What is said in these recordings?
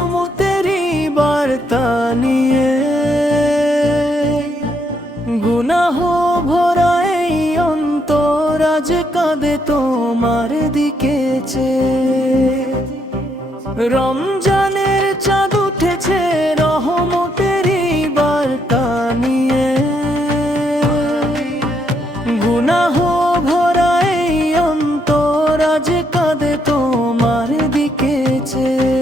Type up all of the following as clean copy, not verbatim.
রহমতেরই বার্তা নিয়ে, গুনাহ ভরা এই অন্তর আজ কাঁদে তোমার দিকে চেয়ে। রমজানের চাঁদ উঠেছে রহমতেরই বার্তা নিয়ে, গুনাহ ভরা এই অন্তর আজ কাঁদে তোমার দিকে চেয়ে।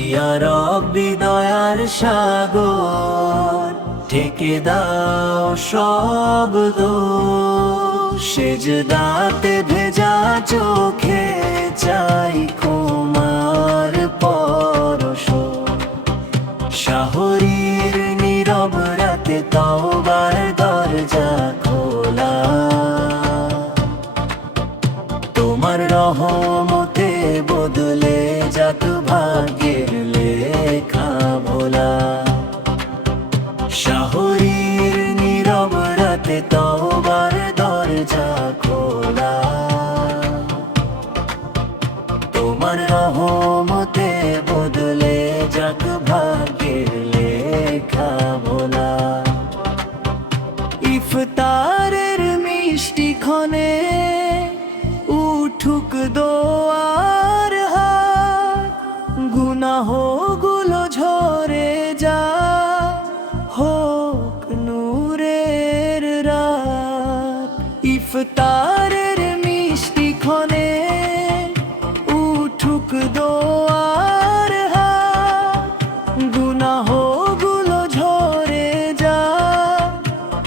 ইয়া রব্বি দয়ার সাগর, ঢেকে দাও সব দোষ, সেজদাতে ভেজা চোখে চাই ক্ষমার পরশ। শাহরির নীরব রাতে তওবার দরজা খোলা, তোমার রহমতে বদলে যাক ভাগ্যের লেখা ভোলা। শাহরির নীরব রাতে তওবার দরজা খোলা, তোমার রহমতে বদলে যাক ভাগ্যের লেখা ভোলা। ইফতারের মিষ্টি ক্ষণে উঠুক দোয়ার হাত, গুনাহগুলো ঝরে যা হোক নূরের রাত। ইফতারের মিষ্টি ক্ষণে উঠুক দোয়ার হাত, গুনাহগুলো ঝরে যা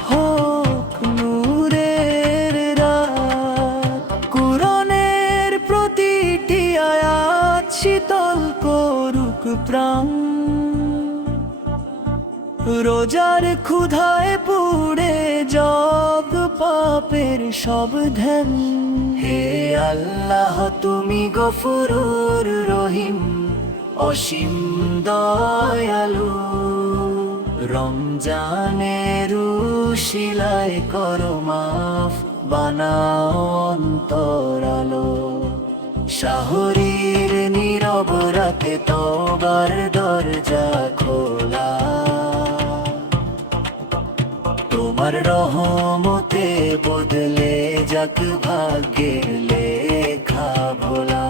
হোক নূরের রাত। কুরআনের প্রতিটি আয়াত শীতল করুক প্রাণ, রোজার ক্ষুধায় পুড়ে জগ পাপের সব ধ্যান। হে আল্লাহ তুমি গফুরুর রহিম, অসীম দয়ালু। রমজানের উশিলায় করো মাফ, বানাও অন্তর আলো। শাহরির নীরব রাতে তওবার দরজা খোলা, তোমার রহমতে বদলে যাক ভাগ্যের লেখা ভোলা।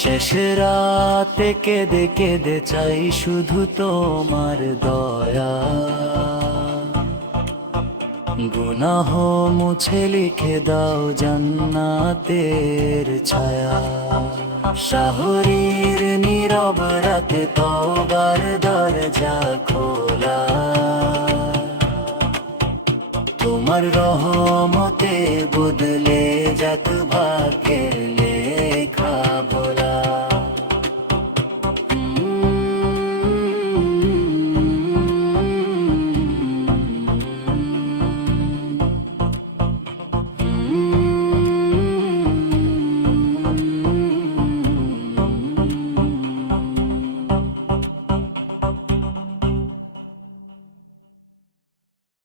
শেষ রাতে কেঁদে কেঁদে চাই শুধু তোমার দয়া, গুনাহ মুছে লিখে দাও জান্নাতের ছায়া। শাহরির নীরব রাতে তওবার দরজা খোলা, তোমার রহমতে বদলে যাক